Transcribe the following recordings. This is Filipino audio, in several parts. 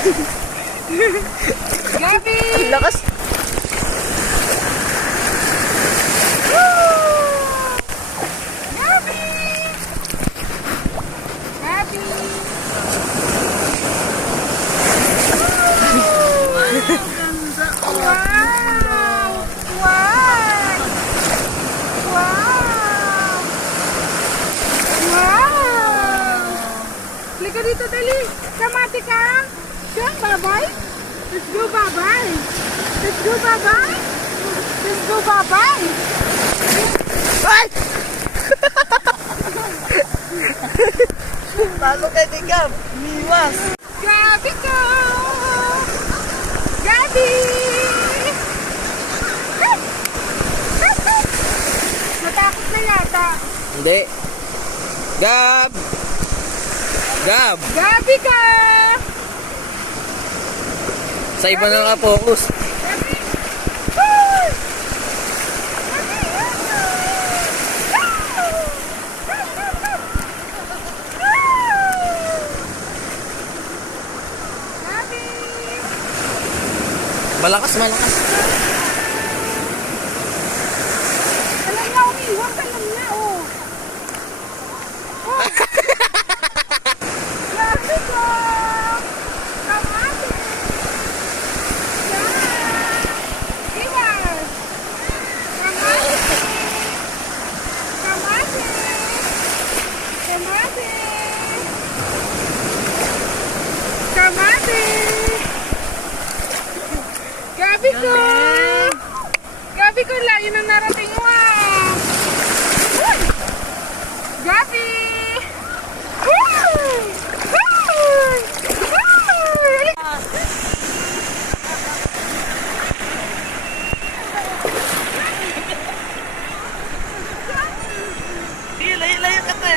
Gabi! Ang lakas! Gabi! Gabi! Wow! Wow! Wow! Wow! Halika dito, dali! Kamati ka! Siyang babay! Let's go, babay! Let's go, babay! Let's go, babay! Ay! Talo kay Tigam! Miwas! Gabi ko! Gabi! Natakot na yata. Hindi! Gab! Gab! Gabi ka! Sa iba na naka-focus. Gabi! Woo! Gabi! Gabi! Malakas, malakas. Alam niya, umiiwan ka lang niya, oh. Oh. Gabi ko! Kamati! Yan! Iwas! Kamati! Kamati! Kamati! Kamati! Gabi ko! Gabi ko, layo na narating mo, ah! Uy! Gabi! Uy! Uy! Uy! Sige, layo ka te.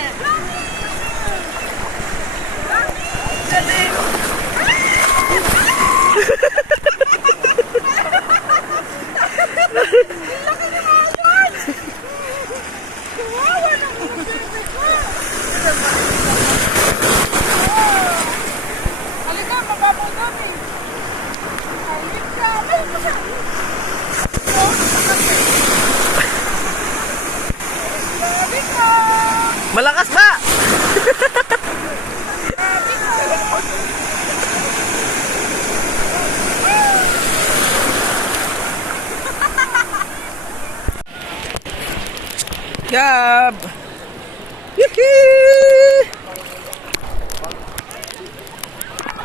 Kawawa ng mga bebe ko! Halika, mababaw kami! Halika! Ay, masa! Gabi ko! Malakas ba? Gabi ko! Gab! Yee!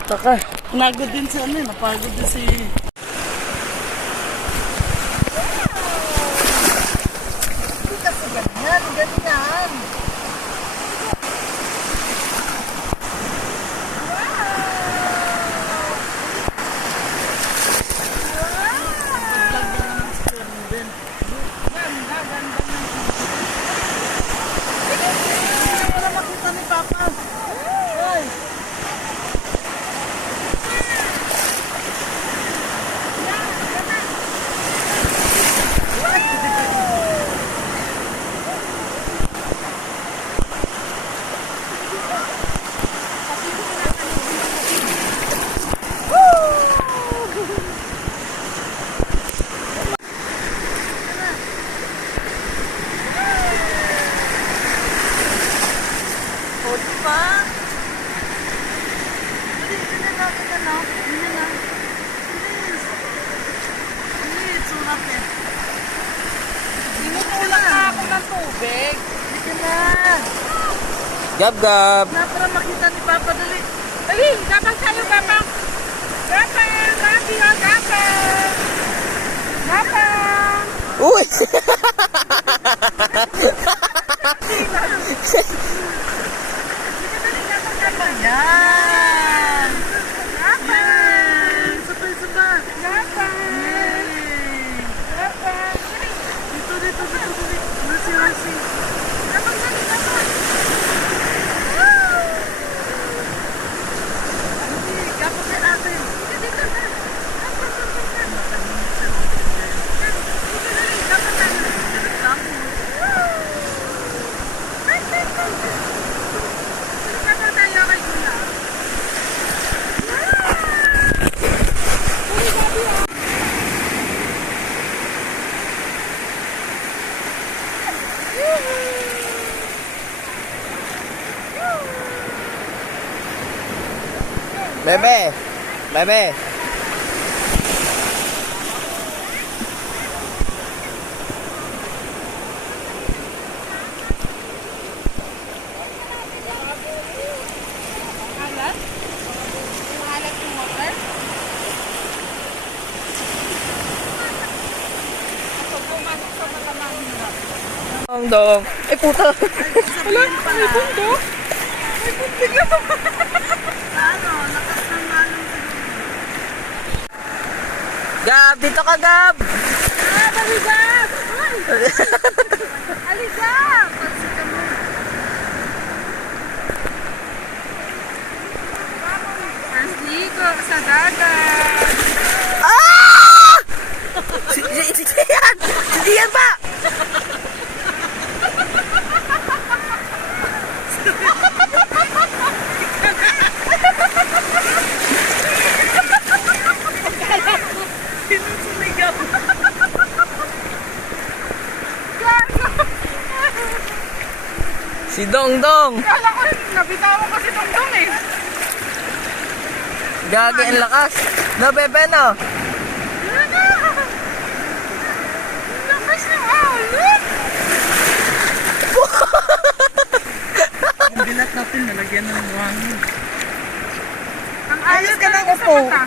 Taka. Napagod din si ano, napagod din si... Hindi kasi ganyan, ganyan. Wala makita ni Papa. Ay! O, diba? Dali na natin ano? Dali na. Bilis. Bilis, surat eh. Tinutulak na ako ng tubig. Dali na. Gab, Gab. Na, para makita ni Papa, dali. Dali, gabang tayo, gabang. Gabang, gabi, oh, gabang. Gabang. Uy! Yan! Gabang. Sabay, sabay. Gabang. Yay! Gabang. Dali. Dito, dito, dito, dito. Rasi, rasi. Gabang, dali, gabang. Hindi, kapag yan natin. Dito, dito. Gabang tayo kay Gula. Bebe. Bebe. Alat? Alat yung water? Kapag pumasok sa matamang hirap. Dong. Ay, puta. Sabihin pala. May bundo? May buntig na to. Ano, lakas ng manong Gab, dito ka, Gab. Ah, baligab! Aligab! First ligo sa dagat. Ah! Si Dian! Si Dian pa! sinusuligaw. Si Dongdong. Kala ko, nabitawan ko si Dongdong eh. Gagi, ang lakas. No, Bebe, no? Yan na! Lakas ng alon! Ang bilat natin, nalagyan ng buhangin. Ang Ayos ayos ka ka ng sa upo. mata.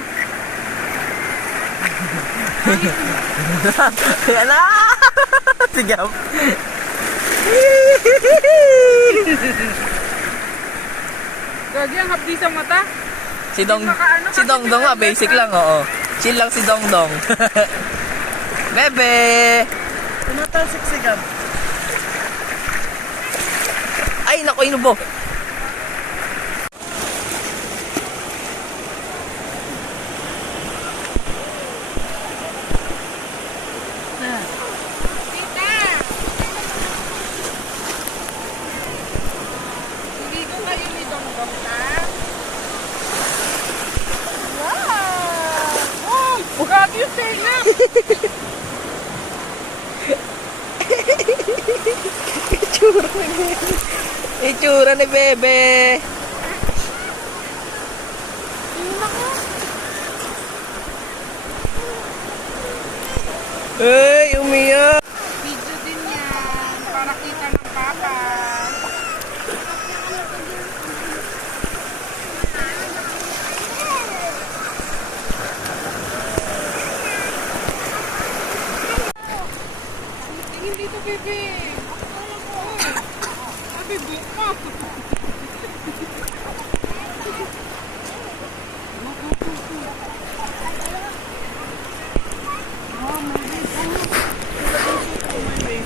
Yan na! Si Gab. Gagi, ang hapdi sa mata. Si Dong, Makaano si kasi Dongdong nga, basic lang, oo. Chill lang si Dongdong. Bebe! Tumatalsik si Gab. Ay, naku, inubo. Tita! Hindi ko kayo ni Dongdong na. Wow! Oh! Gagi yung tenga! Itsura ni Bebe. Ay, umiyak. Video din yan. Para kita ng papa. Tingin dito, bebe. Sabi, buka.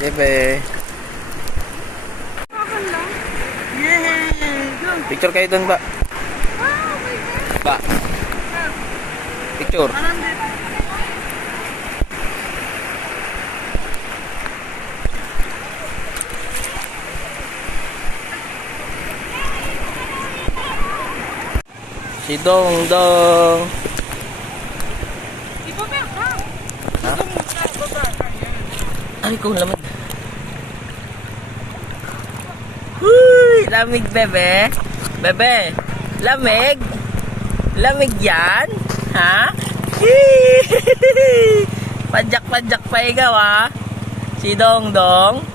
Bebe. Kakan lang. Yay! Go! Picture kayo dun ba? Ah, okay na. Ba? Picture. Parang dito. Si Dongdong. Ibaba ka. Ha? Ibaba ka yan. Ay, kung lamig. Huy! Lamig, Bebe. Bebe, lamig? Lamig yan? Ha? Padyak-padyak pa ikaw, ha? Si Dongdong.